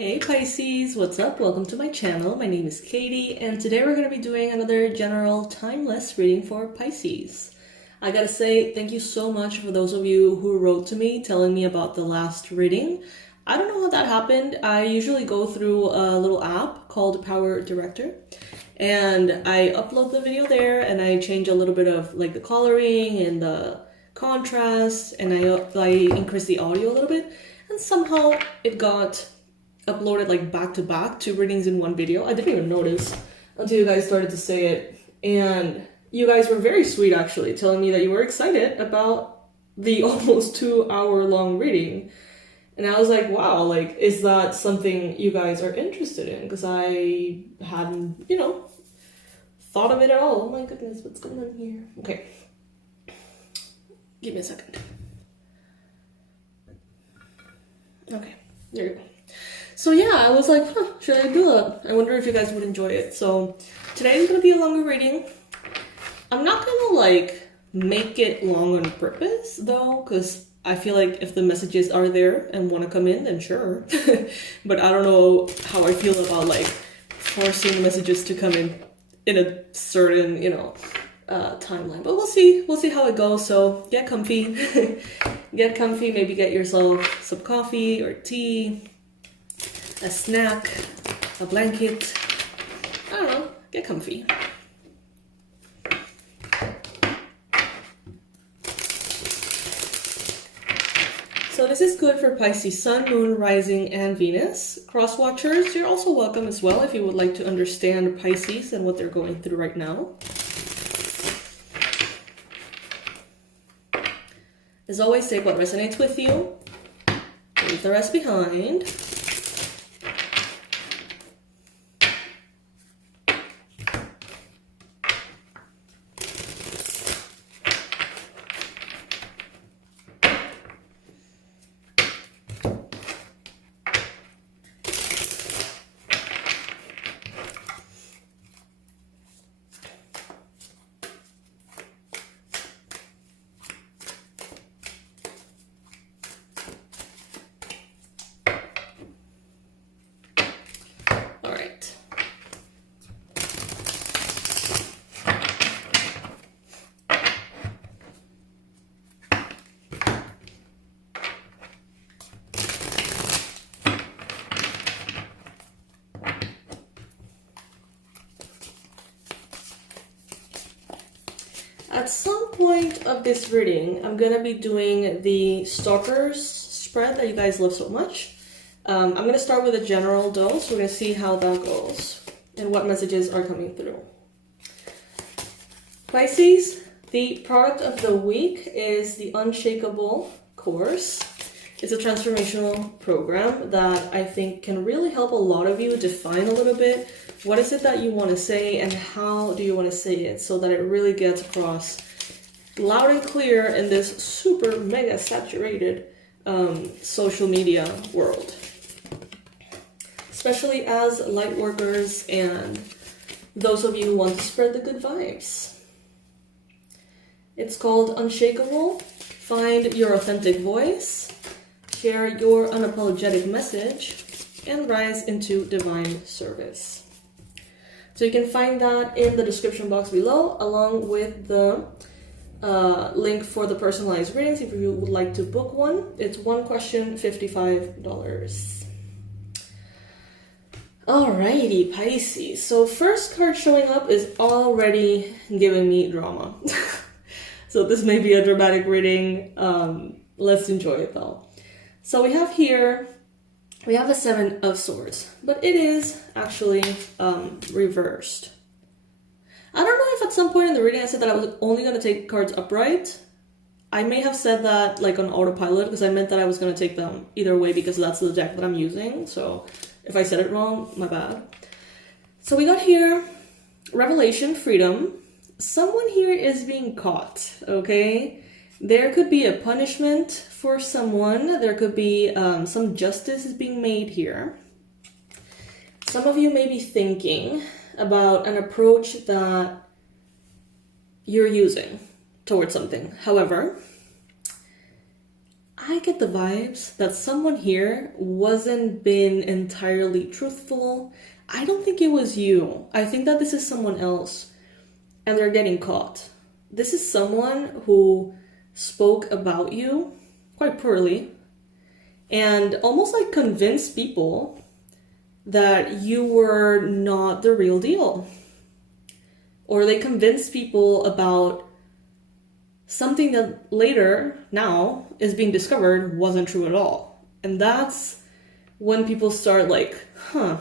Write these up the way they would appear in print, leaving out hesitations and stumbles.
Hey Pisces, what's up? Welcome to my channel. My name is Katie, and today we're going to be doing another general timeless reading for Pisces. I gotta say thank you so much for those of you who wrote to me telling me about the last reading. I don't know how that happened. I usually go through a little app called Power Director, and I upload the video there and I change a little bit of like the coloring and the contrast, and I increase the audio a little bit, and somehow it got uploaded like back to back, two readings in one video. I didn't even notice until you guys started to say it, and you guys were very sweet actually, telling me that you were excited about the almost 2-hour long reading. And I was like, wow, like, is that something you guys are interested in? Because I hadn't, thought of it at all. Oh my goodness, what's going on here? Okay, give me a second. Okay, there you go. So yeah, I was like, should I do that? I wonder if you guys would enjoy it. So today is gonna be a longer reading. I'm not gonna like make it long on purpose though, because I feel like if the messages are there and want to come in, then sure. But I don't know how I feel about like forcing messages to come in a certain, timeline. But we'll see. We'll see how it goes. So get comfy. Get comfy. Maybe get yourself some coffee or tea, a snack, a blanket. I don't know. Get comfy. So this is good for Pisces Sun, Moon, Rising, and Venus. Cross watchers, you're also welcome as well if you would like to understand Pisces and what they're going through right now. As always, take what resonates with you. Leave the rest behind. At some point of this reading, I'm going to be doing the Stalkers spread that you guys love so much. I'm going to start with a general dose. We're going to see how that goes and what messages are coming through. Pisces, the product of the week is the Unshakable course. It's a transformational program that I think can really help a lot of you define a little bit what is it that you want to say and how do you want to say it so that it really gets across loud and clear in this super mega saturated social media world. Especially as light workers and those of you who want to spread the good vibes. It's called Unshakable. Find your authentic voice, share your unapologetic message, and rise into divine service. So you can find that in the description box below, along with the link for the personalized readings if you would like to book one. It's one question, $55. Alrighty, Pisces. So first card showing up is already giving me drama. So this may be a dramatic reading. Let's enjoy it though. So we have here, we have the Seven of Swords, but it is actually reversed. I don't know if at some point in the reading I said that I was only going to take cards upright. I may have said that like on autopilot because I meant that I was going to take them either way because that's the deck that I'm using. So if I said it wrong, my bad. So we got here, Revelation, Freedom. Someone here is being caught, okay? There could be a punishment for someone. There could be some justice is being made here. Some of you may be thinking about an approach that you're using towards something. However, I I get the vibes that someone here wasn't being entirely truthful. I don't think it was you. I think that this is someone else and they're getting caught. This is someone who spoke about you quite poorly and almost like convinced people that you were not the real deal. Or they convinced people about something that later, now, is being discovered wasn't true at all. And that's when people start like, huh,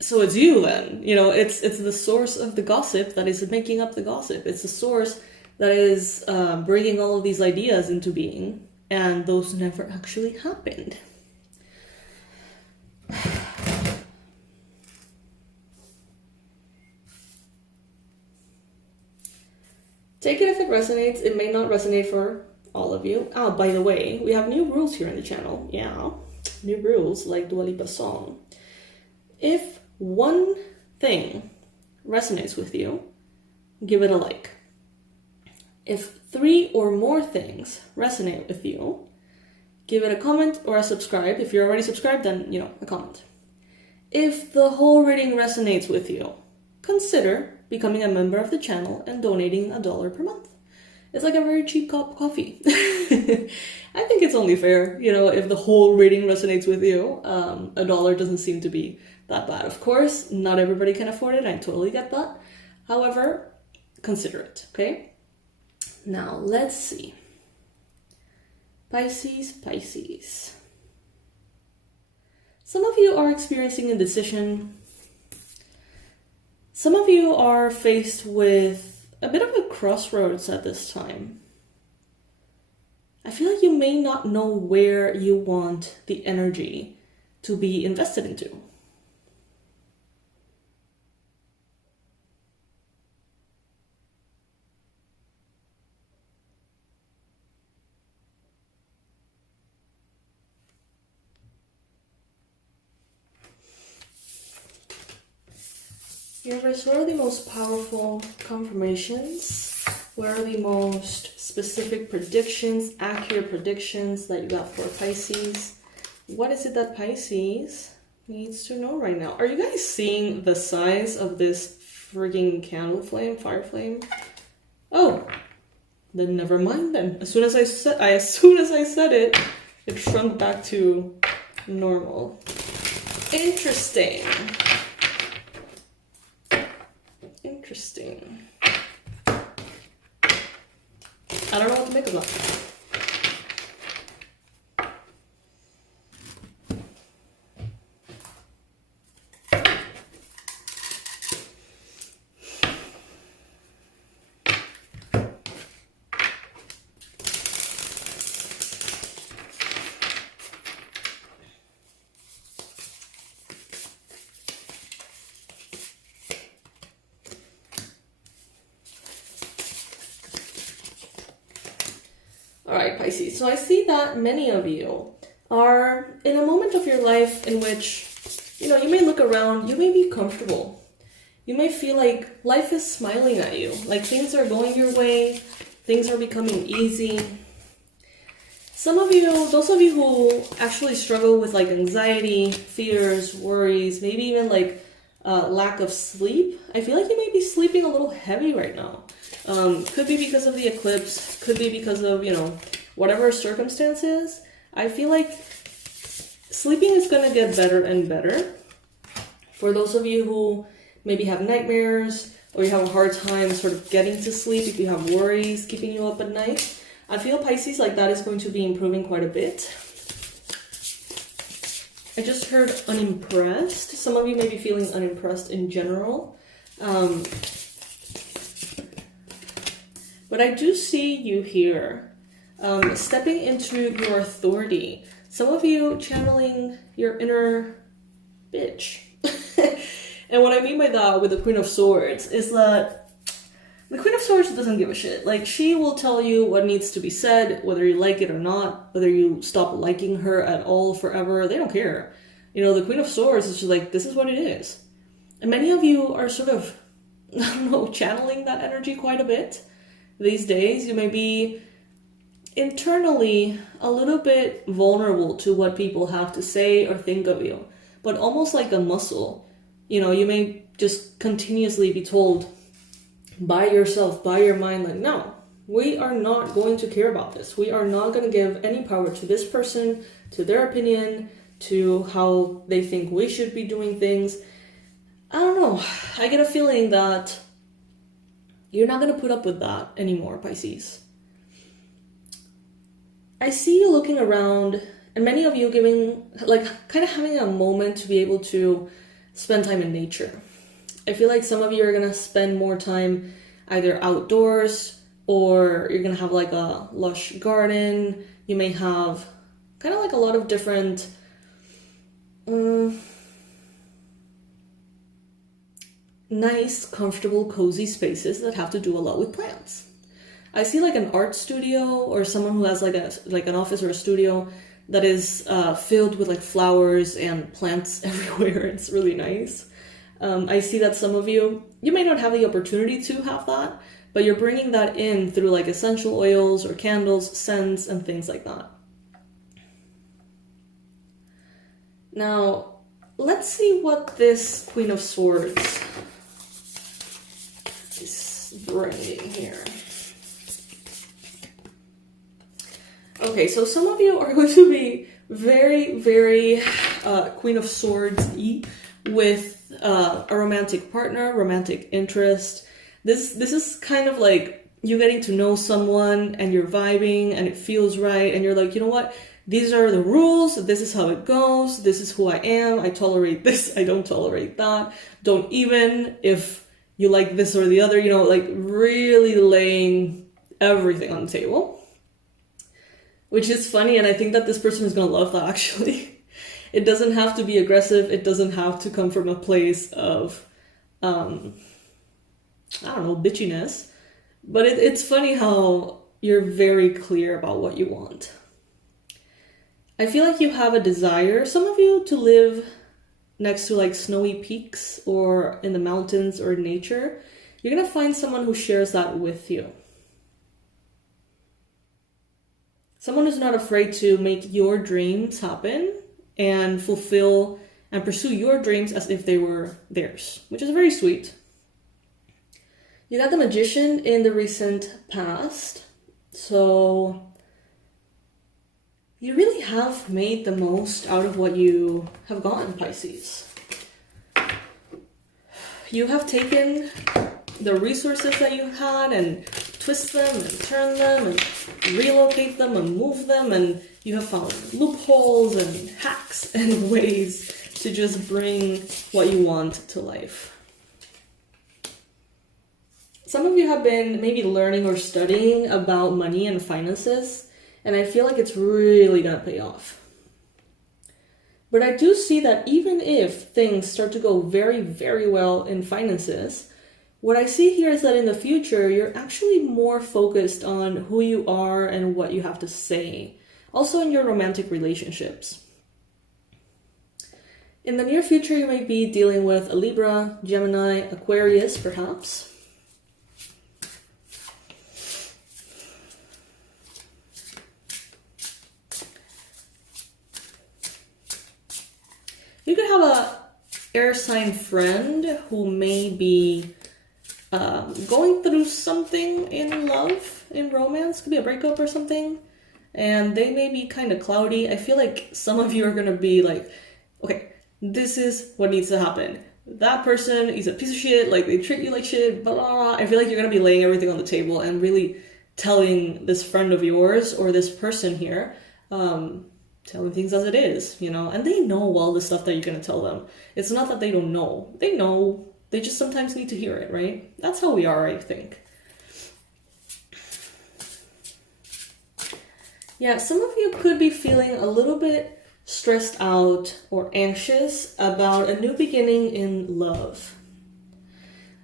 so it's you then. You know, it's the source of the gossip that is making up the gossip. It's the source that is bringing all of these ideas into being. And those never actually happened. Take it if it resonates. It may not resonate for all of you. Oh, by the way, we have new rules here in the channel. Yeah, new rules like 𝗖𝗢𝗨𝗥𝗦𝗘𝗦 song. If one thing resonates with you, give it a like. If 3 or more things resonate with you, give it a comment or a subscribe. If you're already subscribed, then, you know, a comment. If the whole reading resonates with you, consider becoming a member of the channel and donating $1 per month. It's like a very cheap cup of coffee. I think it's only fair, you know, if the whole reading resonates with you. $1 doesn't seem to be that bad. Of course, not everybody can afford it. I totally get that. However, consider it, okay? Now, let's see. Pisces. Some of you are experiencing indecision. Some of you are faced with a bit of a crossroads at this time. I feel like you may not know where you want the energy to be invested into. Universe, what are the most powerful confirmations? What are the most specific predictions, accurate predictions that you got for Pisces? What is it that Pisces needs to know right now? Are you guys seeing the size of this freaking candle flame, fire flame? Oh, then never mind then. As soon as I said it, it shrunk back to normal. Interesting. Interesting. I don't know what to make of that. Alright, Pisces. So I see that many of you are in a moment of your life in which, you know, you may look around, you may be comfortable. You may feel like life is smiling at you, like things are going your way, things are becoming easy. Some of you, those of you who actually struggle with like anxiety, fears, worries, maybe even like lack of sleep, I feel like you may be sleeping a little heavy right now. Could be because of the eclipse, could be because of, you know, whatever circumstances. I feel like sleeping is going to get better and better. For those of you who maybe have nightmares or you have a hard time sort of getting to sleep, if you have worries keeping you up at night, I feel Pisces like that is going to be improving quite a bit. I just heard unimpressed. Some of you may be feeling unimpressed in general. But I do see you here stepping into your authority. Some of you channeling your inner bitch. And what I mean by that with the Queen of Swords is that the Queen of Swords doesn't give a shit. Like, she will tell you what needs to be said, whether you like it or not, whether you stop liking her at all forever. They don't care. You know, the Queen of Swords is just like, this is what it is. And many of you are sort of, I don't know, channeling that energy quite a bit. These days, you may be internally a little bit vulnerable to what people have to say or think of you, but almost like a muscle. You may just continuously be told by yourself, by your mind, like, no, we are not going to care about this. We are not going to give any power to this person, to their opinion, to how they think we should be doing things. I don't know. I get a feeling that you're not going to put up with that anymore, Pisces. I see you looking around, and many of you giving, kind of having a moment to be able to spend time in nature. I feel like some of you are going to spend more time either outdoors, or you're going to have like a lush garden. You may have kind of like a lot of different nice, comfortable, cozy spaces that have to do a lot with plants. I see like an art studio, or someone who has like an office or a studio that is filled with like flowers and plants everywhere. It's really nice. I see that some of you may not have the opportunity to have that, but you're bringing that in through like essential oils or candles, scents, and things like that. Now, let's see what this Queen of Swords is bringing here. Okay, so some of you are going to be very, very Queen of Swords-y with a romantic partner, romantic interest. This is kind of like you getting to know someone and you're vibing and it feels right, and you're like, you know what? These are the rules, this is how it goes, this is who I am, I tolerate this, I don't tolerate that, don't even if you like this or the other, like really laying everything on the table. Which is funny, and I think that this person is going to love that, actually. It doesn't have to be aggressive, it doesn't have to come from a place of, bitchiness. But it's funny how you're very clear about what you want. I feel like you have a desire, some of you, to live next to like snowy peaks or in the mountains or nature. You're going to find someone who shares that with you. Someone who's not afraid to make your dreams happen and fulfill and pursue your dreams as if they were theirs, which is very sweet. You got the Magician in the recent past, so you really have made the most out of what you have gotten, Pisces. You have taken the resources that you had and twist them and turn them and relocate them and move them, and you have found loopholes and hacks and ways to just bring what you want to life. Some of you have been maybe learning or studying about money and finances, and I feel like it's really gonna pay off. But I do see that even if things start to go very, very well in finances, what I see here is that in the future, you're actually more focused on who you are and what you have to say. Also in your romantic relationships. In the near future, you may be dealing with a Libra, Gemini, Aquarius, perhaps. You could have a air sign friend who may be going through something in love, in romance, could be a breakup or something, and they may be kind of cloudy. I feel like some of you are going to be like, okay, this is what needs to happen. That person is a piece of shit, like they treat you like shit, blah, blah, blah. I feel like you're going to be laying everything on the table and really telling this friend of yours or this person here, telling things as it is, and they know all the stuff that you're going to tell them. It's not that they don't know. They know. They just sometimes need to hear it, right? That's how we are, I think. Yeah, some of you could be feeling a little bit stressed out or anxious about a new beginning in love.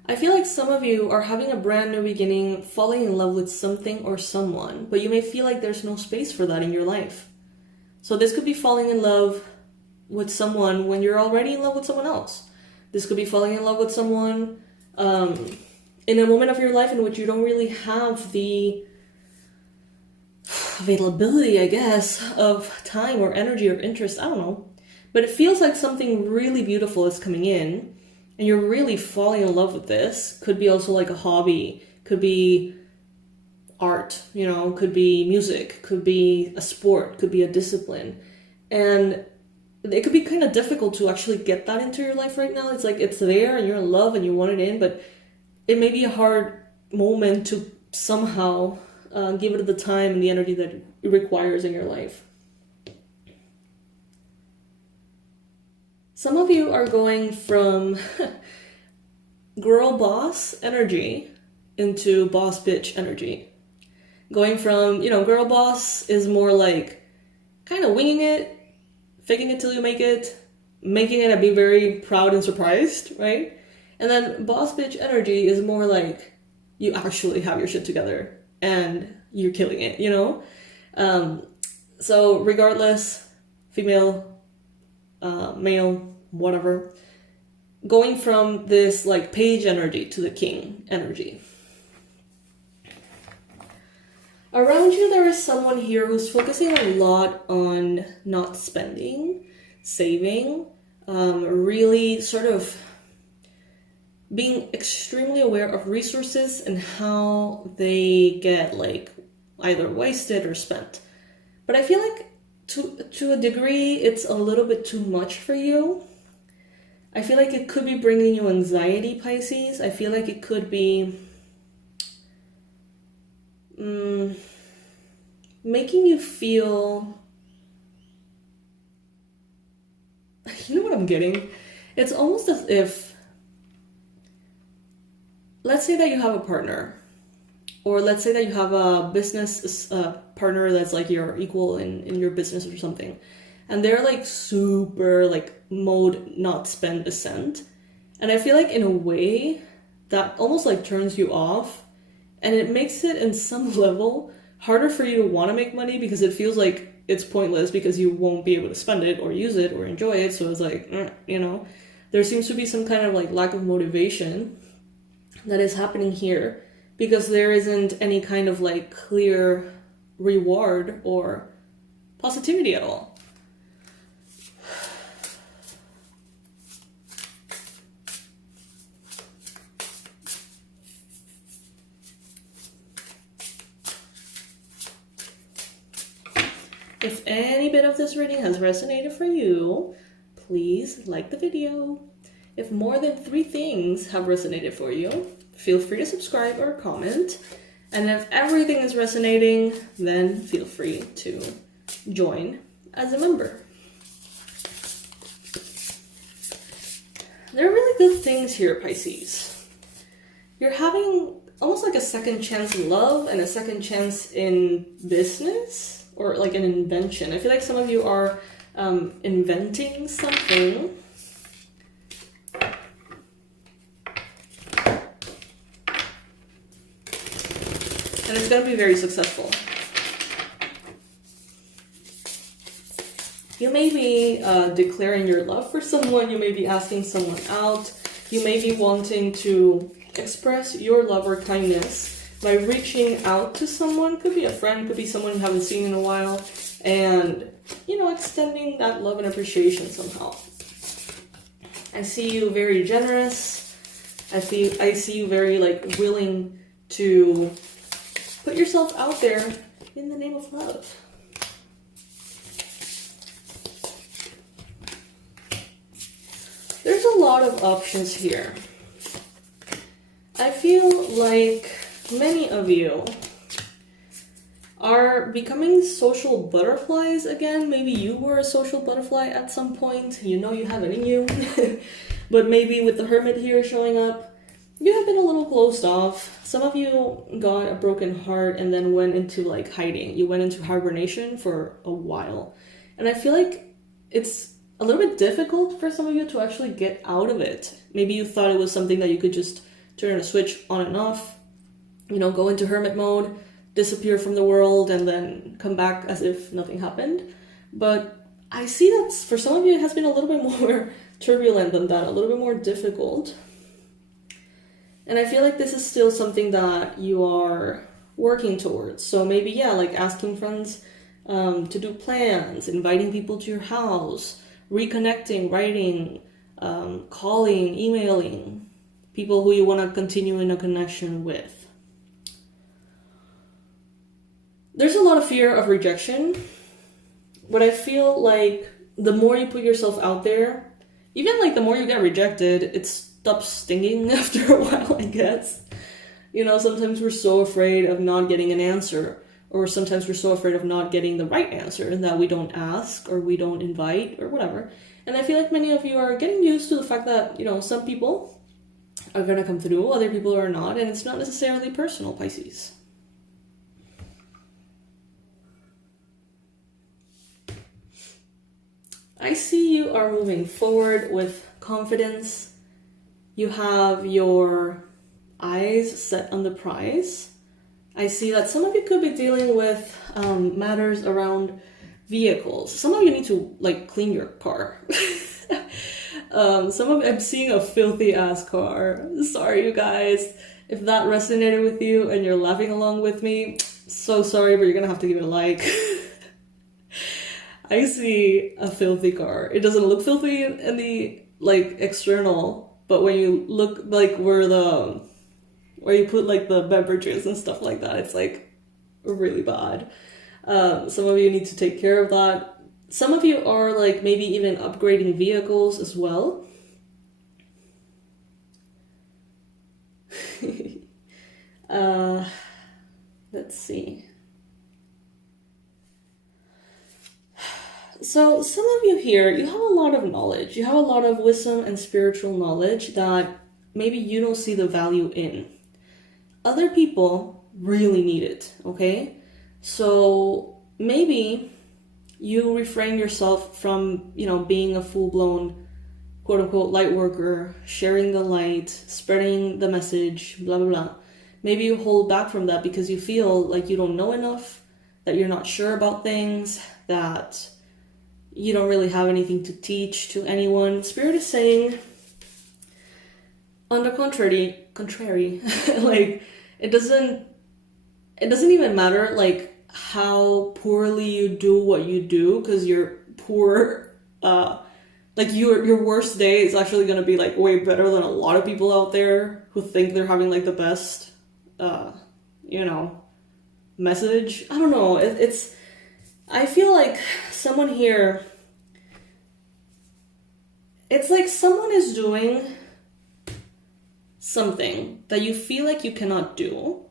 I feel like some of you are having a brand new beginning, falling in love with something or someone, but you may feel like there's no space for that in your life. So this could be falling in love with someone when you're already in love with someone else. This could be falling in love with someone in a moment of your life in which you don't really have the availability, I guess, of time or energy or interest. I don't know. But it feels like something really beautiful is coming in and you're really falling in love with this. Could be also like a hobby, could be art, you know, could be music, could be a sport, could be a discipline. And it could be kind of difficult to actually get that into your life right now. It's like it's there and you're in love and you want it in, but it may be a hard moment to somehow give it the time and the energy that it requires in your life. Some of you are going from girl boss energy into boss bitch energy. Going from, you know, girl boss is more like kind of winging it, faking it till you make it, making it and being very proud and surprised, right? And then boss bitch energy is more like you actually have your shit together and you're killing it, you know? So regardless, female, male, whatever, going from this like page energy to the king energy. Around you, there is someone here who's focusing a lot on not spending, saving, really sort of being extremely aware of resources and how they get like either wasted or spent. But I feel like to a degree, it's a little bit too much for you. I feel like it could be bringing you anxiety, Pisces. I feel like it could be making you feel, you know what I'm getting? It's almost as if, let's say that you have a partner, or let's say that you have a business partner that's like your equal in your business or something, and they're like super like mode not spend a cent. And I feel like in a way that almost like turns you off, and it makes it in some level harder for you to want to make money because it feels like it's pointless because you won't be able to spend it or use it or enjoy it. So it's like, you know, there seems to be some kind of like lack of motivation that is happening here because there isn't any kind of like clear reward or positivity at all. If any bit of this reading has resonated for you, please like the video. If more than 3 things have resonated for you, feel free to subscribe or comment. And if everything is resonating, then feel free to join as a member. There are really good things here, Pisces. You're having almost like a second chance in love and a second chance in business. Or like an invention. I feel like some of you are inventing something. And it's going to be very successful. You may be declaring your love for someone. You may be asking someone out. You may be wanting to express your love or kindness by reaching out to someone. Could be a friend, could be someone you haven't seen in a while, and, you know, extending that love and appreciation somehow. I see you very generous. I see you very, like, willing to put yourself out there in the name of love. There's a lot of options here. I feel like many of you are becoming social butterflies again. Maybe you were a social butterfly at some point. You know you have it in you. But maybe with the Hermit here showing up, you have been a little closed off. Some of you got a broken heart and then went into like hiding. You went into hibernation for a while. And I feel like it's a little bit difficult for some of you to actually get out of it. Maybe you thought it was something that you could just turn a switch on and off. You know, go into hermit mode, disappear from the world, and then come back as if nothing happened. But I see that for some of you it has been a little bit more turbulent than that, a little bit more difficult. And I feel like this is still something that you are working towards. So maybe, yeah, like asking friends to do plans, inviting people to your house, reconnecting, writing, calling, emailing people who you want to continue in a connection with. There's a lot of fear of rejection, but I feel like the more you put yourself out there, even like the more you get rejected, it stops stinging after a while, I guess. You know, sometimes we're so afraid of not getting an answer, or sometimes we're so afraid of not getting the right answer that we don't ask or we don't invite or whatever. And I feel like many of you are getting used to the fact that, you know, some people are going to come through, other people are not, and it's not necessarily personal, Pisces. I see you are moving forward with confidence. You have your eyes set on the prize. I see that some of you could be dealing with matters around vehicles. Some of you need to like clean your car. I'm seeing a filthy ass car. Sorry, you guys. If that resonated with you and you're laughing along with me, so sorry, but you're gonna have to give it a like. I see a filthy car. It doesn't look filthy in the like external, but when you look like where you put like the beverages and stuff like that, it's like really bad. Some of you need to take care of that. Some of you are like maybe even upgrading vehicles as well. Let's see. So some of you here, you have a lot of knowledge. You have a lot of wisdom and spiritual knowledge that maybe you don't see the value in. Other people really need it, okay? So maybe you refrain yourself from, you know, being a full-blown, quote-unquote, light worker, sharing the light, spreading the message, blah, blah, blah. Maybe you hold back from that because you feel like you don't know enough, that you're not sure about things, that you don't really have anything to teach to anyone. Spirit is saying, on the contrary, like, it doesn't even matter, like, how poorly you do what you do, because you're poor, like, your worst day is actually going to be, like, way better than a lot of people out there who think they're having, like, the best, you know, message. I don't know, I feel like someone here, it's like someone is doing something that you feel like you cannot do,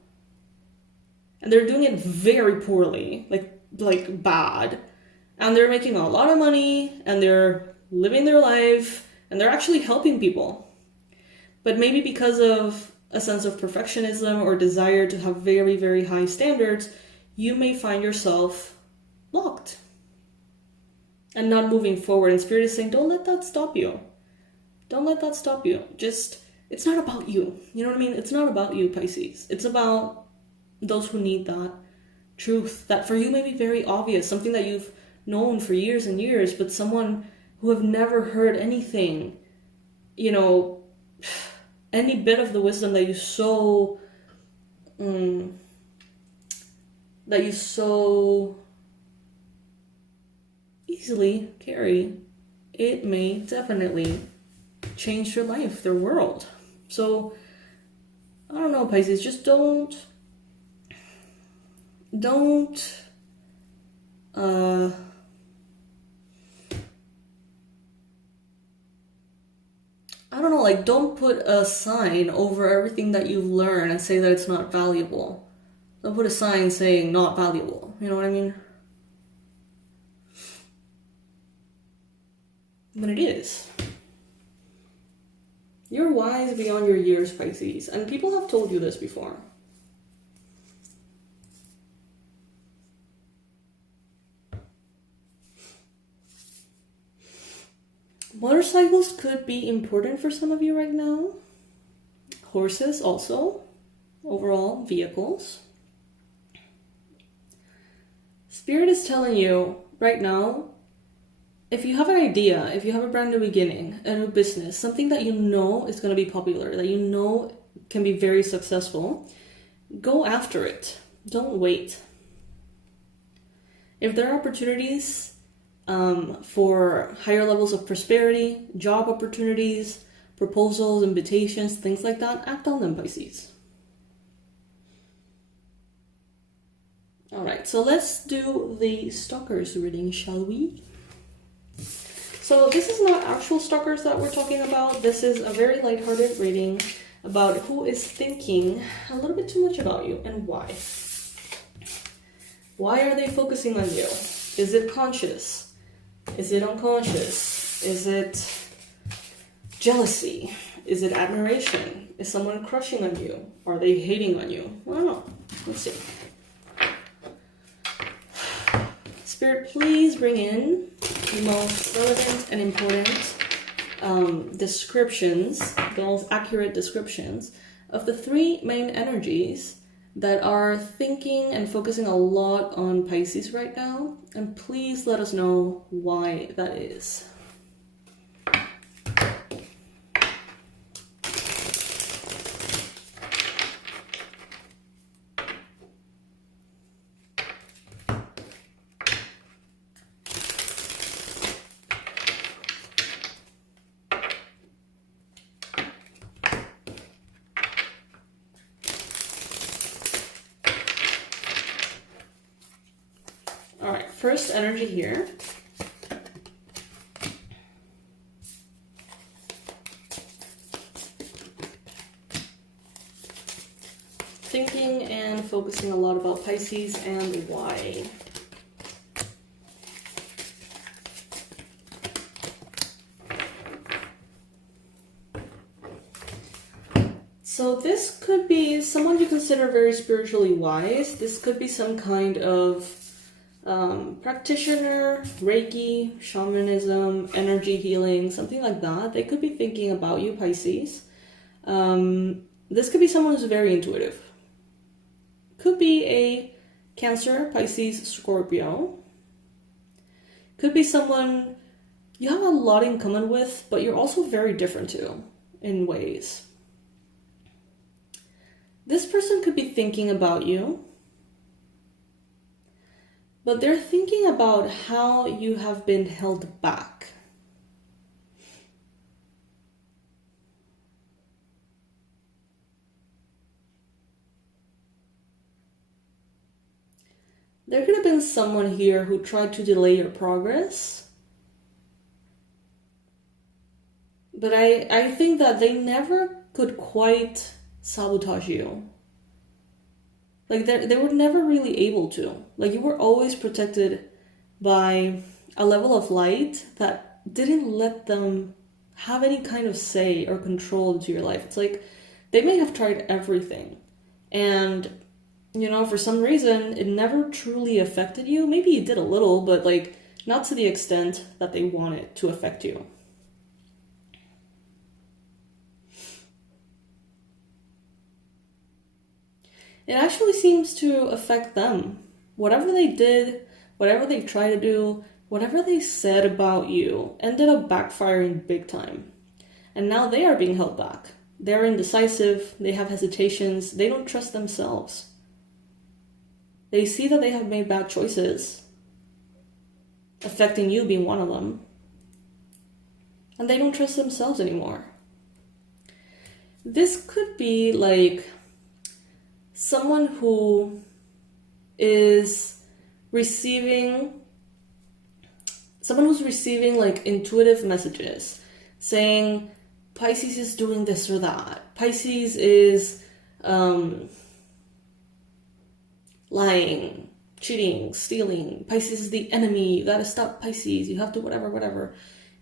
and they're doing it very poorly, like bad, and they're making a lot of money, and they're living their life, and they're actually helping people. But maybe because of a sense of perfectionism or desire to have very, very high standards, you may find yourself blocked and not moving forward. And Spirit is saying, don't let that stop you. Don't let that stop you. Just, it's not about you. You know what I mean? It's not about you, Pisces. It's about those who need that truth that for you may be very obvious, something that you've known for years and years, but someone who have never heard anything, you know, any bit of the wisdom that you so easily carry, it may definitely change your life, their world. So I don't know, Pisces, just don't I don't know, like, don't put a sign over everything that you've learned and say that it's not valuable. Don't put a sign saying not valuable. You know what I mean? But it is. You're wise beyond your years, Pisces. And people have told you this before. Motorcycles could be important for some of you right now. Horses also. Overall, vehicles. Spirit is telling you right now, if you have an idea, if you have a brand new beginning, a new business, something that you know is going to be popular, that you know can be very successful, go after it. Don't wait. If there are opportunities for higher levels of prosperity, job opportunities, proposals, invitations, things like that, act on them, Pisces. All right, so let's do the stalkers reading, shall we? So this is not actual stalkers that we're talking about. This is a very lighthearted reading about who is thinking a little bit too much about you and why. Why are they focusing on you? Is it conscious? Is it unconscious? Is it jealousy? Is it admiration? Is someone crushing on you? Are they hating on you? I don't know. Let's see. Spirit, please bring in the most relevant and important descriptions, the most accurate descriptions of the three main energies that are thinking and focusing a lot on Pisces right now. And please let us know why that is. All right, first energy here. Thinking and focusing a lot about Pisces and why. So this could be someone you consider very spiritually wise. This could be some kind of practitioner, Reiki, shamanism, energy healing, something like that. They could be thinking about you, Pisces. This could be someone who's very intuitive. Could be a Cancer, Pisces, Scorpio. Could be someone you have a lot in common with, but you're also very different too, in ways. This person could be thinking about you, but they're thinking about how you have been held back. There could have been someone here who tried to delay your progress. But I think that they never could quite sabotage you. Like, they were never really able to. Like, you were always protected by a level of light that didn't let them have any kind of say or control into your life. It's like, they may have tried everything. And, you know, for some reason, it never truly affected you. Maybe it did a little, but, like, not to the extent that they wanted to affect you. It actually seems to affect them. Whatever they did, whatever they tried to do, whatever they said about you ended up backfiring big time. And now they are being held back. They're indecisive, they have hesitations, they don't trust themselves. They see that they have made bad choices, affecting you being one of them. And they don't trust themselves anymore. This could be like someone who is receiving, someone who's receiving like intuitive messages saying Pisces is doing this or that. Pisces is lying, cheating, stealing. Pisces is the enemy. You gotta stop Pisces. You have to whatever.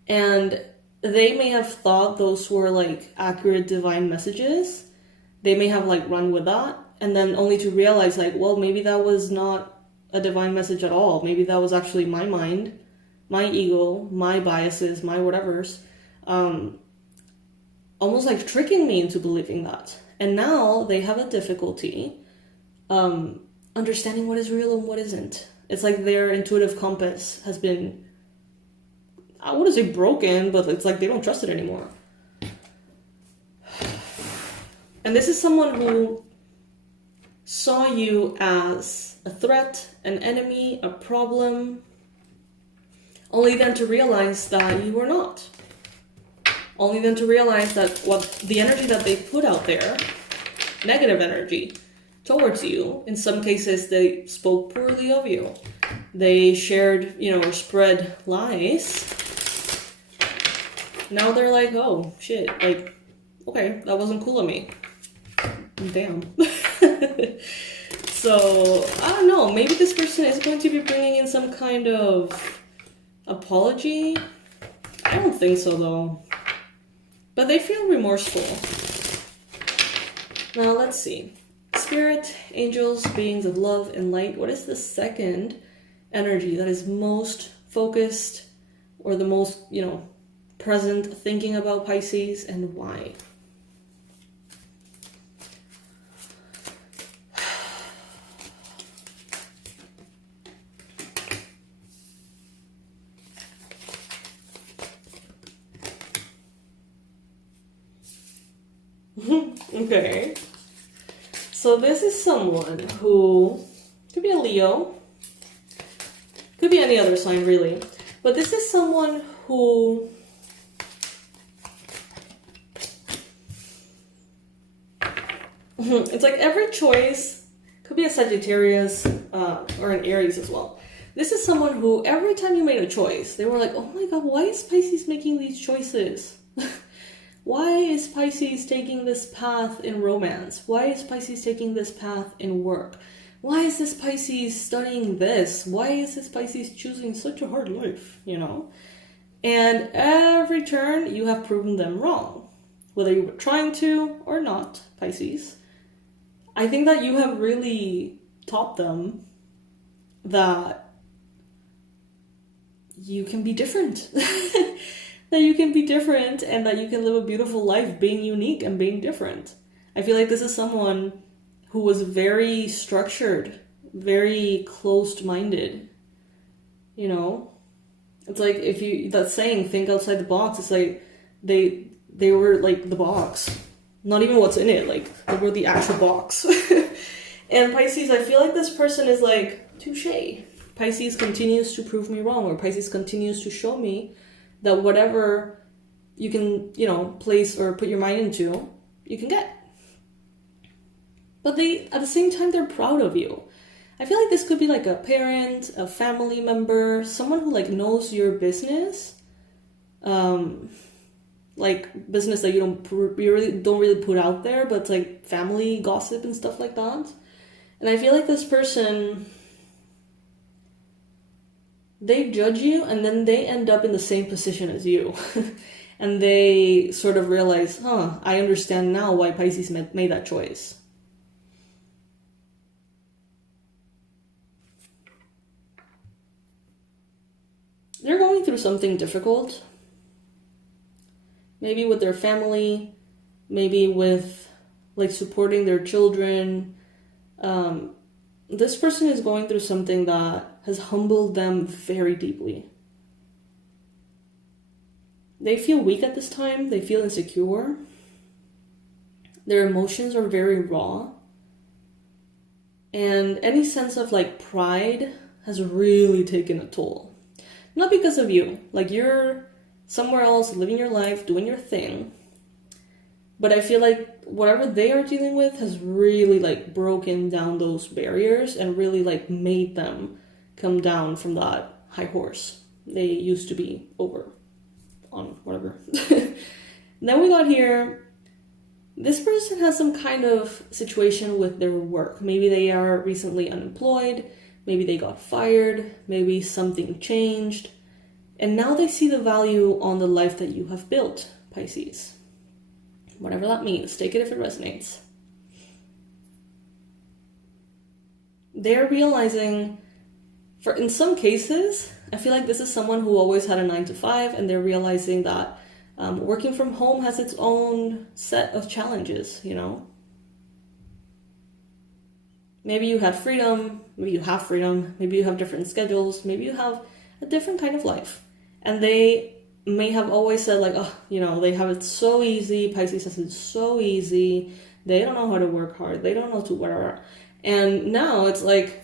And they may have thought those were like accurate divine messages. They may have like run with that. And then only to realize like, well, maybe that was not a divine message at all. Maybe that was actually my mind, my ego, my biases, my whatevers. Almost like tricking me into believing that. And now they have a difficulty understanding what is real and what isn't. It's like their intuitive compass has been, I wouldn't say broken, but it's like they don't trust it anymore. And this is someone who saw you as a threat, an enemy, a problem, only then to realize that you were not. Only then to realize that what the energy that they put out there, negative energy, towards you, in some cases they spoke poorly of you. They shared, or spread lies. Now they're like, oh, shit, like, okay, that wasn't cool of me. Damn. So, I don't know, maybe this person is going to be bringing in some kind of apology. I don't think so, though. But they feel remorseful. Now, let's see. Spirit, angels, beings of love and light. What is the second energy that is most focused or the most, present thinking about Pisces, and why? Okay. So this is someone who could be a Leo, could be any other sign really, but this is someone who it's like every choice could be a Sagittarius or an Aries as well. This is someone who every time you made a choice, they were like, oh my god, why is Pisces making these choices? Why is Pisces taking this path in romance? Why is Pisces taking this path in work? Why is this Pisces studying this? Why is this Pisces choosing such a hard life, And every turn, you have proven them wrong. Whether you were trying to or not, Pisces. I think that you have really taught them that you can be different. That you can be different and that you can live a beautiful life being unique and being different. I feel like this is someone who was very structured, very closed-minded. It's like that saying, think outside the box. It's like they were like the box, not even what's in it. Like they were the actual box. And Pisces, I feel like this person is like, touche. Pisces continues to prove me wrong, or Pisces continues to show me that whatever you can, place or put your mind into, you can get. But at the same time, they're proud of you. I feel like this could be like a parent, a family member, someone who like knows your business, like business that you really don't put out there, but it's like family gossip and stuff like that. And I feel like this person, they judge you and then they end up in the same position as you. And they sort of realize, I understand now why Pisces made that choice. They're going through something difficult. Maybe with their family, maybe with like supporting their children. This person is going through something that has humbled them very deeply. They feel weak at this time. They feel insecure. Their emotions are very raw. And any sense of like pride has really taken a toll. Not because of you. Like you're somewhere else, living your life, doing your thing. But I feel like whatever they are dealing with has really like broken down those barriers and really like made them come down from that high horse they used to be over on, whatever. Then we got here, this person has some kind of situation with their work. Maybe they are recently unemployed, maybe they got fired, maybe something changed, and now they see the value on the life that you have built, Pisces. Whatever that means, take it if it resonates. They're realizing, in some cases, I feel like this is someone who always had a 9-to-5, and they're realizing that working from home has its own set of challenges, Maybe you had freedom, maybe you have freedom, maybe you have different schedules, maybe you have a different kind of life. And they may have always said like, they have it so easy, Pisces has it so easy, they don't know how to work hard, they don't know to whatever. And now it's like,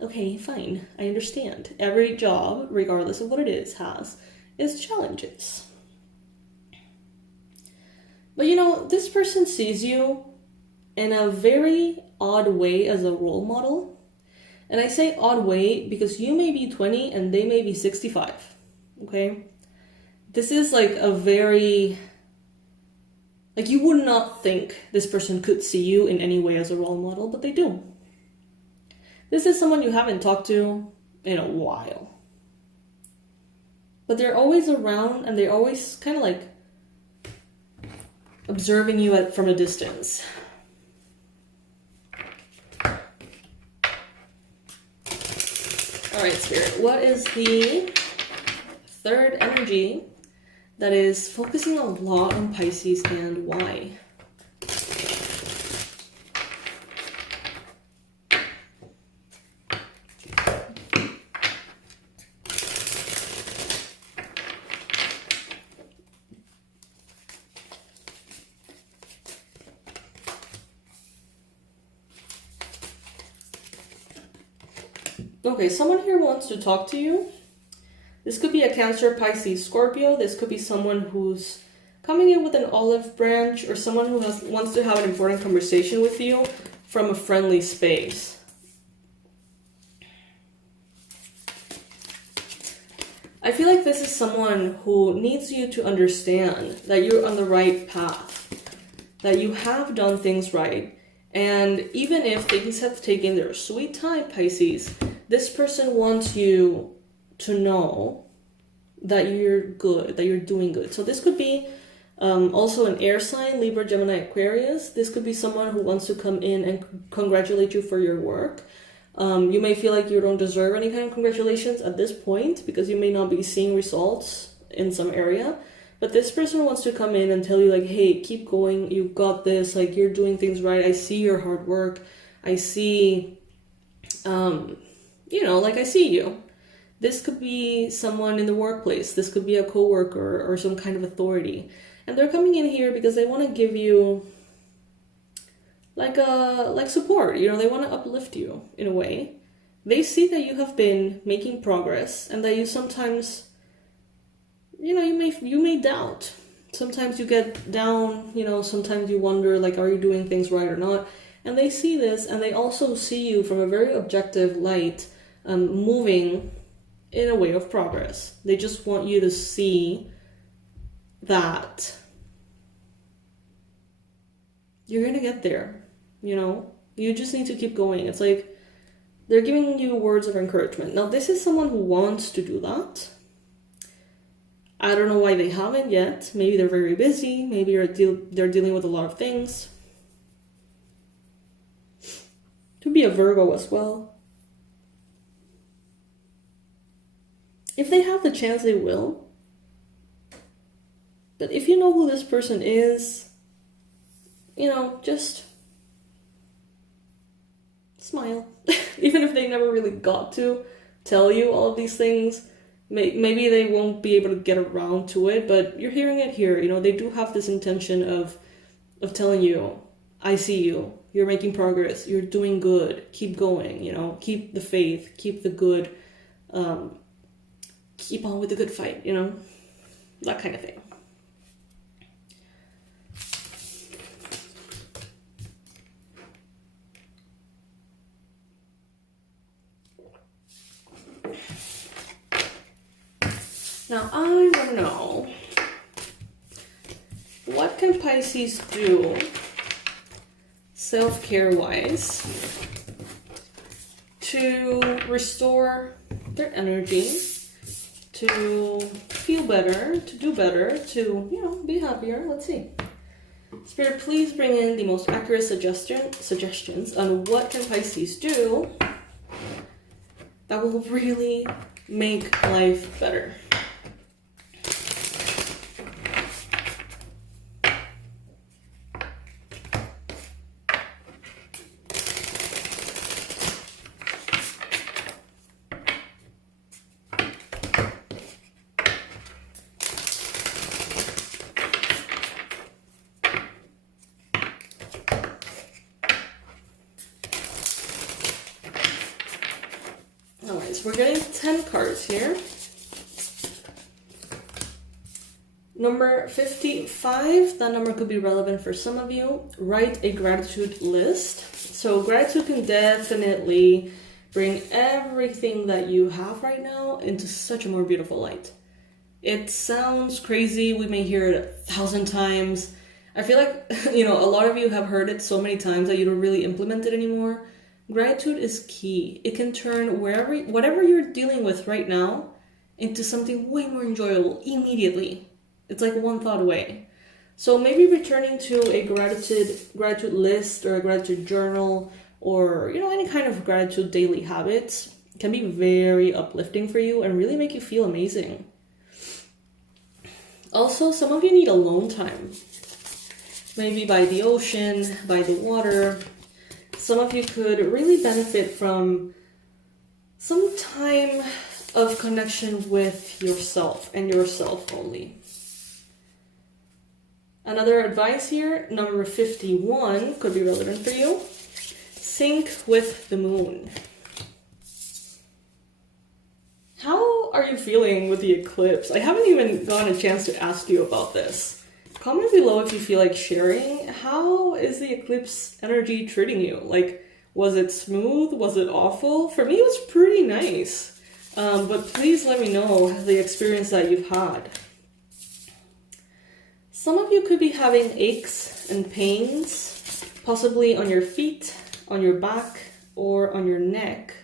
okay, fine, I understand. Every job, regardless of what it is, has its challenges. But you know, this person sees you in a very odd way as a role model. And I say odd way because you may be 20 and they may be 65, okay? This is like a very, like you would not think this person could see you in any way as a role model, but they do. This is someone you haven't talked to in a while. But they're always around and they're always kind of like observing you from a distance. All right, Spirit, what is the third energy that is focusing a lot on Pisces and why? Okay, someone here wants to talk to you. This could be a Cancer, Pisces, Scorpio. This could be someone who's coming in with an olive branch or someone who wants to have an important conversation with you from a friendly space. I feel like this is someone who needs you to understand that you're on the right path, that you have done things right. And even if things have taken their sweet time, Pisces, this person wants you to know that you're good, that you're doing good. So this could be also an air sign, Libra, Gemini, Aquarius. This could be someone who wants to come in and congratulate you for your work. You may feel like you don't deserve any kind of congratulations at this point because you may not be seeing results in some area. But this person wants to come in and tell you like, hey, keep going. You got this. Like, you're doing things right. I see your hard work. I see, I see you. This could be someone in the workplace. This could be a coworker or some kind of authority. And they're coming in here because they want to give you like support. You know, they want to uplift you in a way. They see that you have been making progress and that you sometimes, you may doubt. Sometimes you get down, sometimes you wonder, like, are you doing things right or not? And they see this and they also see you from a very objective light, moving in a way of progress. They just want you to see that you're gonna get there, You just need to keep going. It's like they're giving you words of encouragement. Now, this is someone who wants to do that. I don't know why they haven't yet. Maybe they're very busy. Maybe they're dealing with a lot of things. Could be a Virgo as well. If they have the chance, they will. But if you know who this person is, just smile. Even if they never really got to tell you all of these things, maybe they won't be able to get around to it, but you're hearing it here. They do have this intention of telling you, I see you, you're making progress, you're doing good, keep going, keep the faith, keep the good, keep on with the good fight, that kind of thing. Now, I want to know, what can Pisces do self-care wise to restore their energy, to feel better, to do better, to, be happier? Let's see. Spirit, please bring in the most accurate suggestions on what can Pisces do that will really make life better. cards. We're getting 10 cards here. Number 55, that number could be relevant for some of you. Write a gratitude list. So gratitude can definitely bring everything that you have right now into such a more beautiful light. It sounds crazy. We may hear it 1,000 times. I feel like, a lot of you have heard it so many times that you don't really implement it anymore. Gratitude is key. It can turn whatever you're dealing with right now into something way more enjoyable immediately. It's like one thought away. So maybe returning to a gratitude list or a gratitude journal or, any kind of gratitude daily habits can be very uplifting for you and really make you feel amazing. Also, some of you need alone time. Maybe by the ocean, by the water. Some of you could really benefit from some time of connection with yourself and yourself only. Another advice here, number 51, could be relevant for you. Sync with the moon. How are you feeling with the eclipse? I haven't even gotten a chance to ask you about this. Comment below if you feel like sharing. How is the eclipse energy treating you? Like, was it smooth? Was it awful? For me, it was pretty nice. But please let me know the experience that you've had. Some of you could be having aches and pains, possibly on your feet, on your back, or on your neck.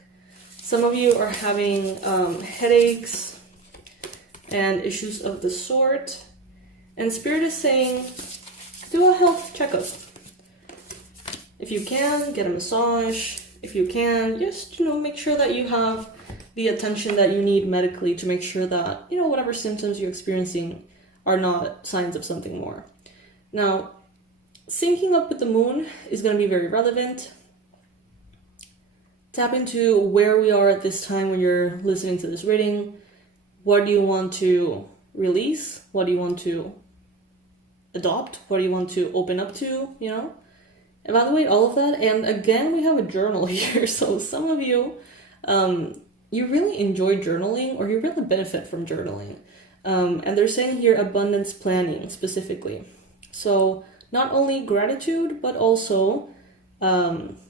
Some of you are having headaches and issues of the sort. And Spirit is saying, do a health checkup. If you can, get a massage. If you can, just, make sure that you have the attention that you need medically to make sure that, whatever symptoms you're experiencing are not signs of something more. Now, syncing up with the moon is going to be very relevant. Tap into where we are at this time when you're listening to this reading. What do you want to release? What do you want to adopt? What do you want to open up to? Evaluate all of that. And again, we have a journal here. So some of you, you really enjoy journaling or you really benefit from journaling. And they're saying here abundance planning specifically. So not only gratitude, but also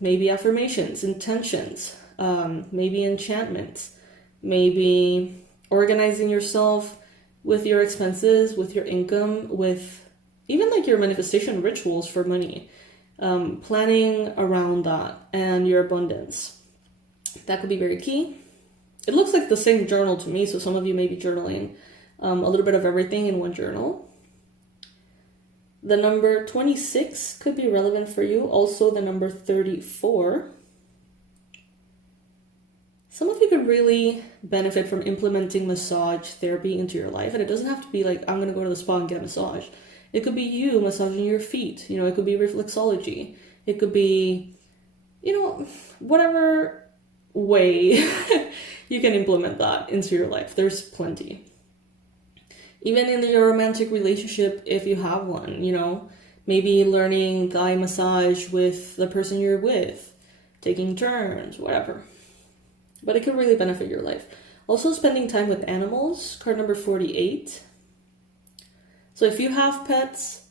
maybe affirmations, intentions, maybe enchantments, maybe organizing yourself with your expenses, with your income, with even like your manifestation rituals for money, planning around that and your abundance. That could be very key. It looks like the same journal to me, so some of you may be journaling a little bit of everything in one journal. The number 26 could be relevant for you. Also the number 34. Some of you could really benefit from implementing massage therapy into your life. And it doesn't have to be like, I'm going to go to the spa and get a massage. It could be you massaging your feet. It could be reflexology. It could be, whatever way you can implement that into your life. There's plenty. Even in your romantic relationship, if you have one, maybe learning thigh massage with the person you're with, taking turns, whatever. But it can really benefit your life. Also spending time with animals, card number 48. So if you have pets,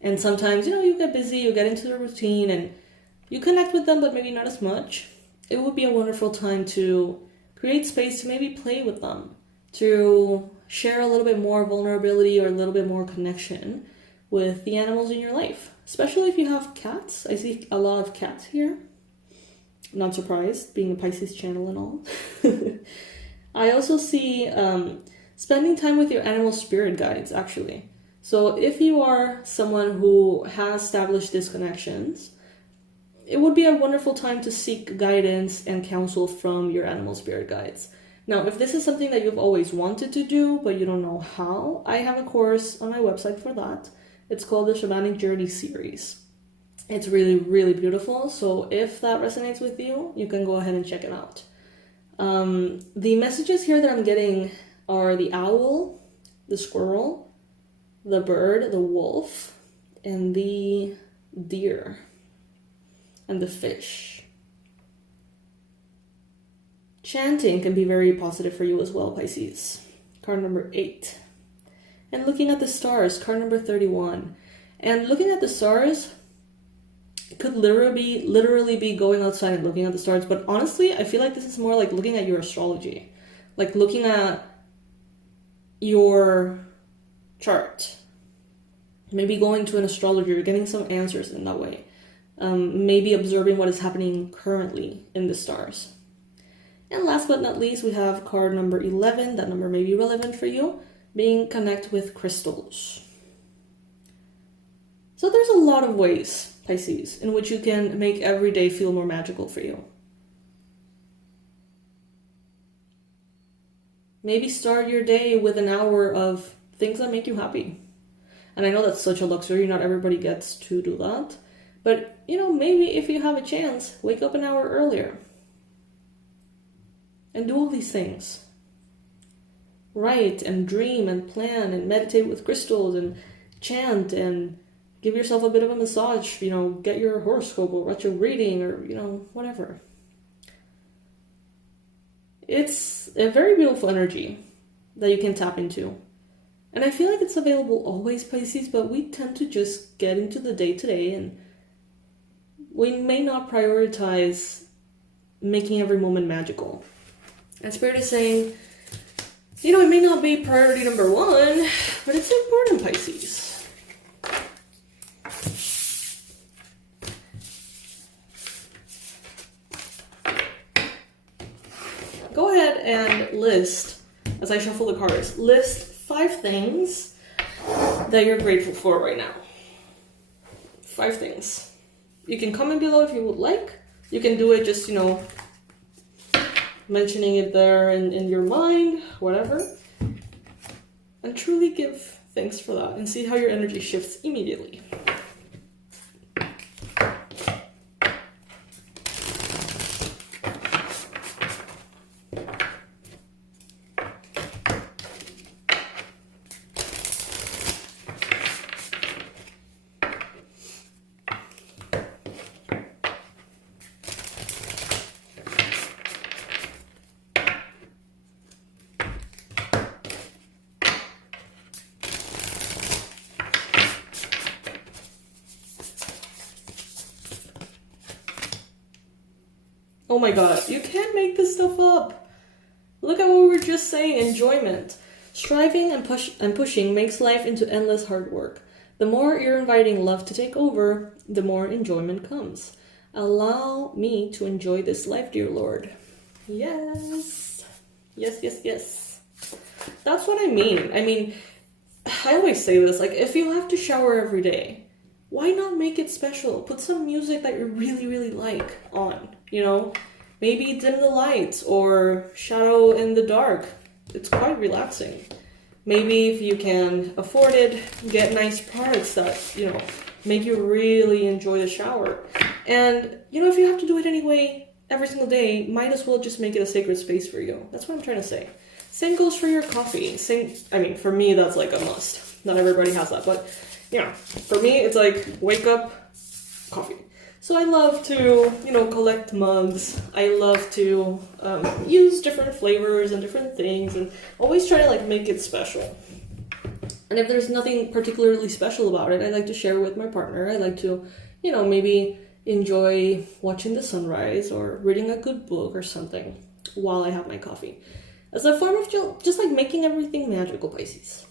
and sometimes, you get busy, you get into the routine, and you connect with them, but maybe not as much, it would be a wonderful time to create space to maybe play with them, to share a little bit more vulnerability or a little bit more connection with the animals in your life. Especially if you have cats. I see a lot of cats here. Not surprised, being a Pisces channel and all. I also see spending time with your animal spirit guides, actually. So if you are someone who has established these connections, it would be a wonderful time to seek guidance and counsel from your animal spirit guides. Now, if this is something that you've always wanted to do, but you don't know how, I have a course on my website for that. It's called the Shamanic Journey series. It's really, really beautiful. So if that resonates with you, you can go ahead and check it out. The messages here that I'm getting are the owl, the squirrel, the bird, the wolf, and the deer, and the fish. Chanting can be very positive for you as well, Pisces. Card number 8. And looking at the stars, card number 31. And looking at the stars, it could literally be going outside and looking at the stars. But honestly, I feel like this is more like looking at your astrology. Like looking at your chart. Maybe going to an astrologer, getting some answers in that way. Maybe observing what is happening currently in the stars. And last but not least, we have card number 11. That number may be relevant for you. Being connect with crystals. So there's a lot of ways, Pisces, in which you can make every day feel more magical for you. Maybe start your day with an hour of things that make you happy. And I know that's such a luxury, not everybody gets to do that. But, maybe if you have a chance, wake up an hour earlier. And do all these things. Write and dream and plan and meditate with crystals and chant and give yourself a bit of a massage, get your horoscope or retro reading or, whatever. It's a very beautiful energy that you can tap into. And I feel like it's available always, Pisces, but we tend to just get into the day-to-day and we may not prioritize making every moment magical. And Spirit is saying, it may not be priority number 1, but it's important, Pisces. Go ahead and list, as I shuffle the cards, list 5 things that you're grateful for right now. 5 things. You can comment below if you would like. You can do it just, mentioning it there in your mind, whatever. And truly give thanks for that and see how your energy shifts immediately. Oh my god, you can't make this stuff up. Look at what we were just saying, enjoyment. Striving and pushing makes life into endless hard work. The more you're inviting love to take over, the more enjoyment comes. Allow me to enjoy this life, dear Lord. Yes. Yes, yes, yes. That's what I mean. I always say this, if you have to shower every day, why not make it special? Put some music that you really, really like on, Maybe dim the lights or shadow in the dark. It's quite relaxing. Maybe if you can afford it, get nice products that, make you really enjoy the shower. And, if you have to do it anyway, every single day, might as well just make it a sacred space for you. That's what I'm trying to say. Same goes for your coffee. For me, that's like a must. Not everybody has that, but, for me, it's like, wake up, coffee. So I love to, collect mugs. I love to use different flavors and different things and always try to make it special. And if there's nothing particularly special about it, I like to share with my partner. I like to, maybe enjoy watching the sunrise or reading a good book or something while I have my coffee. As a form of just making everything magical, Pisces.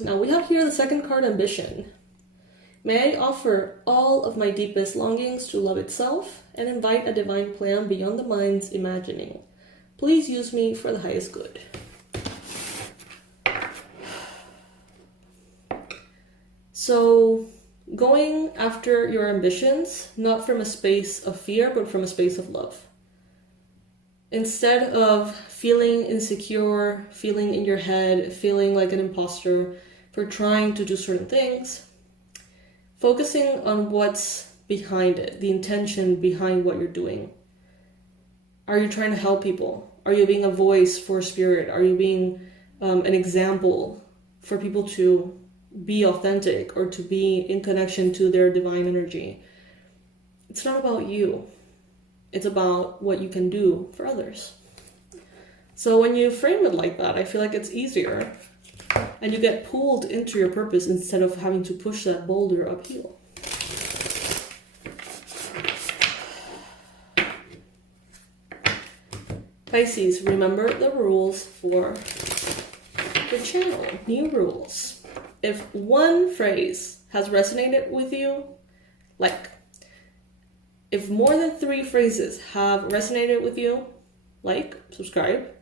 Now we have here the second card, ambition. May I offer all of my deepest longings to love itself and invite a divine plan beyond the mind's imagining. Please use me for the highest good. So, going after your ambitions, not from a space of fear, but from a space of love. Instead of feeling insecure, feeling in your head, feeling like an imposter for trying to do certain things, focusing on what's behind it, the intention behind what you're doing. Are you trying to help people? Are you being a voice for spirit? Are you being an example for people to be authentic or to be in connection to their divine energy? It's not about you. It's about what you can do for others. So when you frame it like that, I feel like it's easier and you get pulled into your purpose instead of having to push that boulder uphill. Pisces, remember the rules for the channel. New rules. If one phrase has resonated with you, like, if more than 3 phrases have resonated with you, like, subscribe,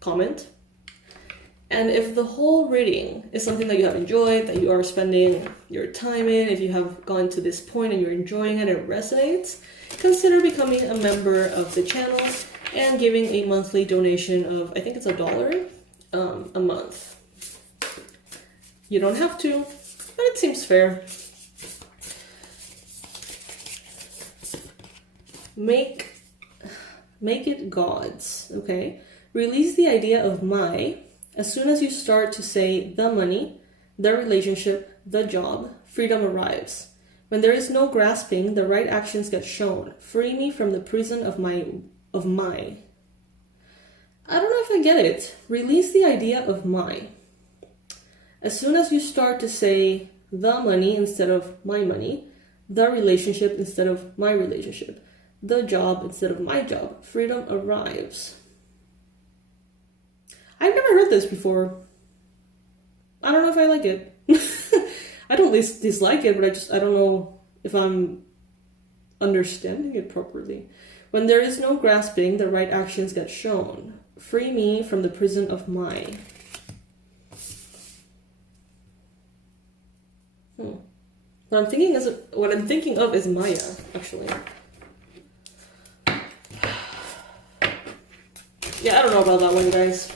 comment. And if the whole reading is something that you have enjoyed, that you are spending your time in, if you have gone to this point and you're enjoying it and it resonates, consider becoming a member of the channel and giving a monthly donation of, I think it's $1 a month. You don't have to, but it seems fair. Make it God's, okay? Release the idea of my as soon as you start to say the money, the relationship, the job, freedom arrives. When there is no grasping, the right actions get shown. Free me from the prison of my. I don't know if I get it. Release the idea of my. As soon as you start to say the money instead of my money, the relationship instead of my relationship, the job instead of my job, freedom arrives. I've never heard this before. I don't know if I like it. I don't dislike it, but I don't know if I'm understanding it properly. When there is no grasping, the right actions get shown. Free me from the prison of my. What I'm thinking of is Maya, actually. Yeah, I don't know about that one, guys.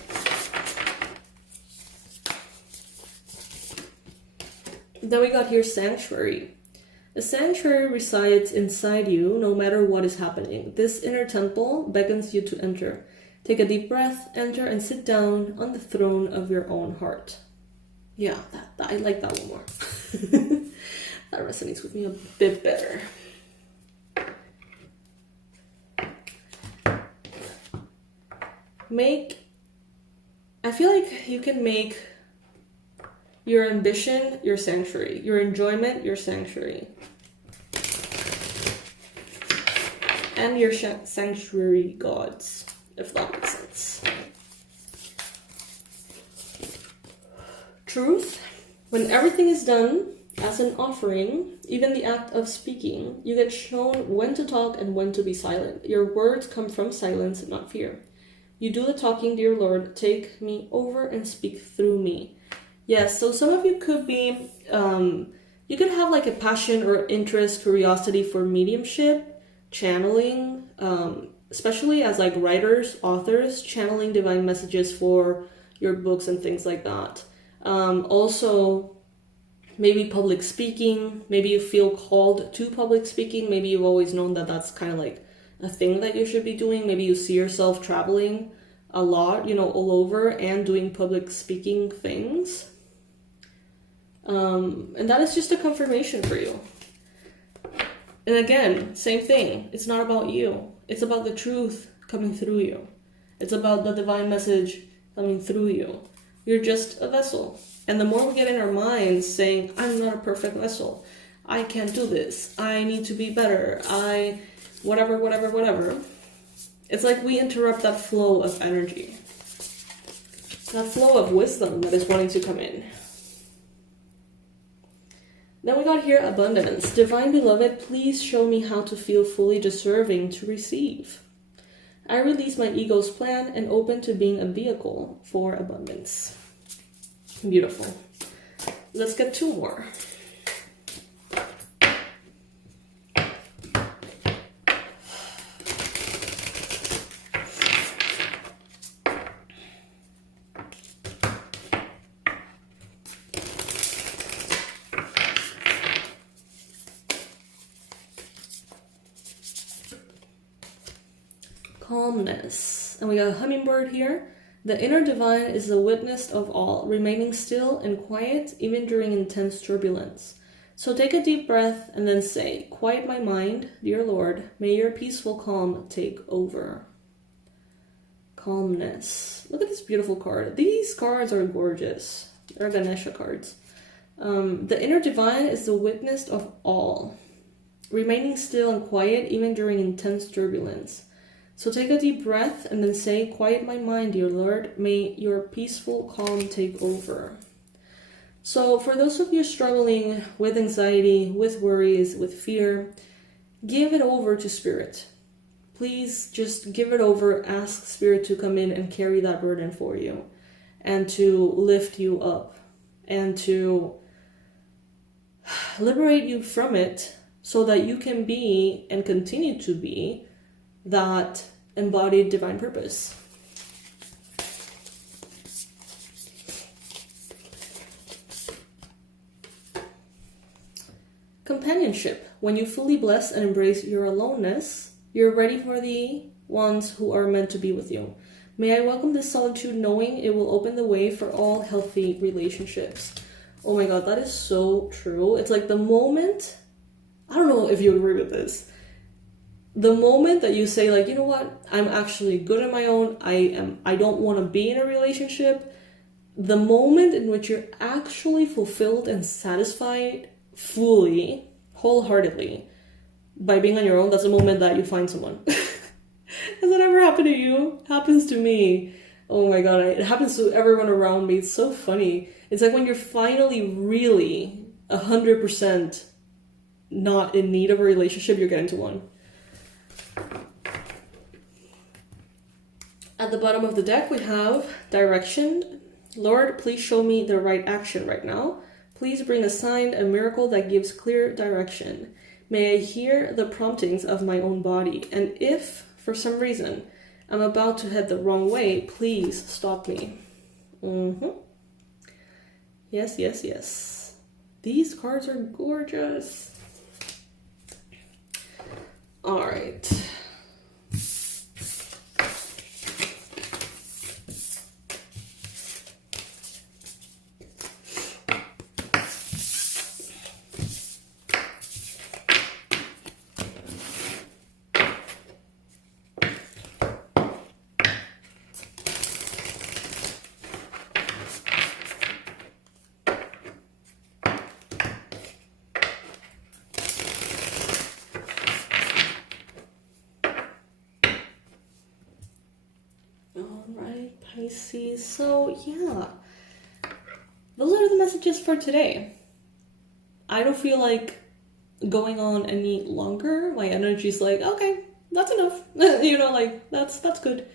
Then we got here sanctuary. The sanctuary resides inside you no matter what is happening. This inner temple beckons you to enter. Take a deep breath, enter, and sit down on the throne of your own heart. Yeah, I like that one more. That resonates with me a bit better. I feel like you can make your ambition your sanctuary, your enjoyment your sanctuary, and your sanctuary gods, if that makes sense. Truth. When everything is done as an offering, even the act of speaking, you get shown when to talk and when to be silent. Your words come from silence, not fear. You do the talking, dear Lord. Take me over and speak through me. Yes, so some of you could be, you could have like a passion or interest, curiosity for mediumship, channeling, especially as like writers, authors, channeling divine messages for your books and things like that. Also, maybe public speaking, maybe you feel called to public speaking, maybe you've always known that that's kind of like a thing that you should be doing. Maybe you see yourself traveling a lot, all over and doing public speaking things. And that is just a confirmation for you. And again, same thing. It's not about you. It's about the truth coming through you. It's about the divine message coming through you. You're just a vessel. And the more we get in our minds saying, I'm not a perfect vessel. I can't do this. I need to be better. Whatever. It's like we interrupt that flow of energy. That flow of wisdom that is wanting to come in. Then we got here abundance. Divine beloved, please show me how to feel fully deserving to receive. I release my ego's plan and open to being a vehicle for abundance. Beautiful. Let's get 2 more. Calmness. And we got a hummingbird here. The inner divine is the witness of all, remaining still and quiet even during intense turbulence. So take a deep breath and then say, quiet my mind, dear Lord, may your peaceful calm take over. calmness. Look at this beautiful card. These cards are gorgeous. They're Ganesha cards. The inner divine is the witness of all, remaining still and quiet even during intense turbulence. So take a deep breath and then say, quiet my mind, dear Lord. May your peaceful calm take over. So for those of you struggling with anxiety, with worries, with fear, give it over to Spirit. Please just give it over. Ask Spirit to come in and carry that burden for you and to lift you up and to liberate you from it so that you can be and continue to be that embodied divine purpose. Companionship. When you fully bless and embrace your aloneness, you're ready for the ones who are meant to be with you. May I welcome this solitude knowing it will open the way for all healthy relationships. Oh my god, that is so true. It's like the moment, I don't know if you agree with this, the moment that you say like, you know what, I'm actually good on my own, I don't want to be in a relationship, the moment in which you're actually fulfilled and satisfied fully, wholeheartedly, by being on your own, that's the moment that you find someone. Has that ever happened to you? Happens to me. Oh my god, it happens to everyone around me. It's so funny. It's like when you're finally really 100% not in need of a relationship, you're getting to one. At the bottom of the deck, we have direction. Lord, please show me the right action right now. Please bring a sign, a miracle that gives clear direction. May I hear the promptings of my own body. And if, for some reason, I'm about to head the wrong way, please stop me. Yes, yes, yes. These cards are gorgeous. All right. Pisces. So yeah, those are the messages for today. I don't feel like going on any longer. My energy's like, okay, that's enough. You know, like that's good.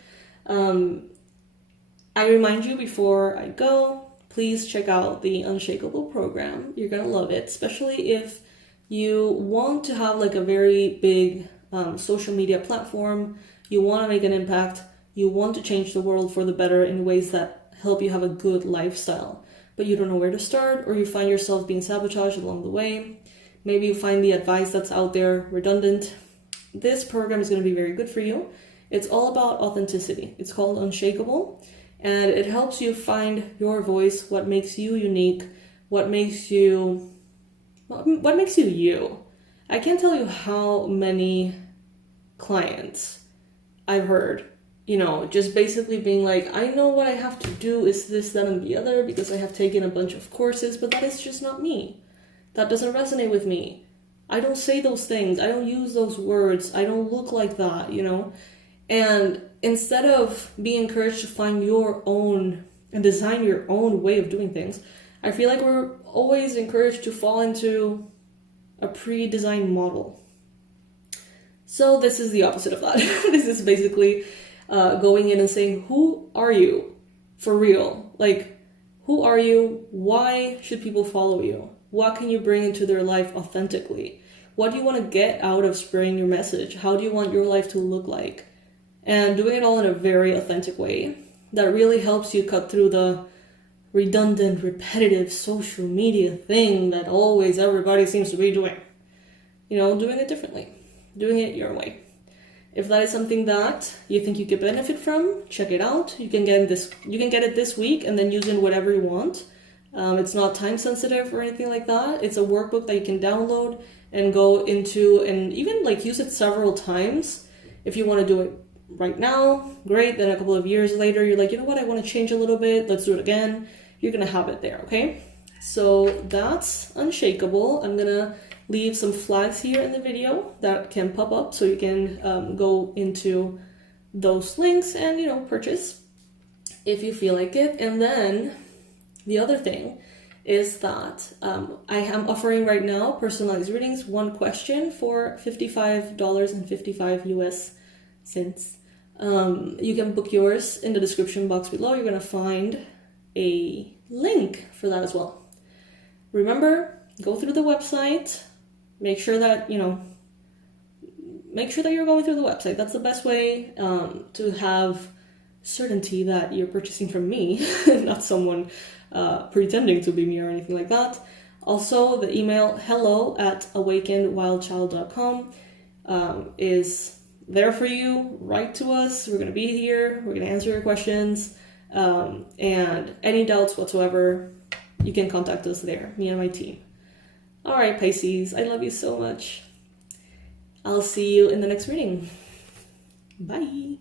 I remind you before I go, please check out the Unshakable program. You're gonna love it, especially if you want to have like a very big social media platform, you want to make an impact, you want to change the world for the better in ways that help you have a good lifestyle, but you don't know where to start, or you find yourself being sabotaged along the way. Maybe you find the advice that's out there redundant. This program is going to be very good for you. It's all about authenticity. It's called Unshakable, and it helps you find your voice, what makes you unique, what makes you you. I can't tell you how many clients I've heard, you know, just basically being like, I know what I have to do is this, that, and the other because I have taken a bunch of courses, but that is just not me. That doesn't resonate with me. I don't say those things. I don't use those words. I don't look like that, you know? And instead of being encouraged to find your own and design your own way of doing things, I feel like we're always encouraged to fall into a pre-designed model. So this is the opposite of that. This is basically going in and saying, who are you for real? Like, who are you? Why should people follow you? What can you bring into their life authentically? What do you want to get out of spreading your message? How do you want your life to look like? And doing it all in a very authentic way that really helps you cut through the redundant, repetitive social media thing that always everybody seems to be doing. You know, doing it differently, doing it your way. If that is something that you think you could benefit from, check it out. You can get it this week and then use it whatever you want. It's not time sensitive or anything like that. It's a workbook that you can download and go into and even like use it several times if you want to do it right now, great. Then a couple of years later, you're like, you know what, I want to change a little bit. Let's do it again. You're going to have it there, okay? So that's Unshakable. I'm going to leave some flags here in the video that can pop up so you can go into those links and, you know, purchase if you feel like it. And then the other thing is that I am offering right now personalized readings, one question for $55.55 US cents. You can book yours in the description box below. You're going to find a link for that as well. Remember, go through the website, make sure that, you know, make sure that you're going through the website. That's the best way to have certainty that you're purchasing from me, not someone pretending to be me or anything like that. Also, the email hello@awakenedwildchild.com is there for you. Write to us. We're going to be here. We're going to answer your questions. And any doubts whatsoever, you can contact us there, me and my team. All right, Pisces, I love you so much. I'll see you in the next reading. Bye.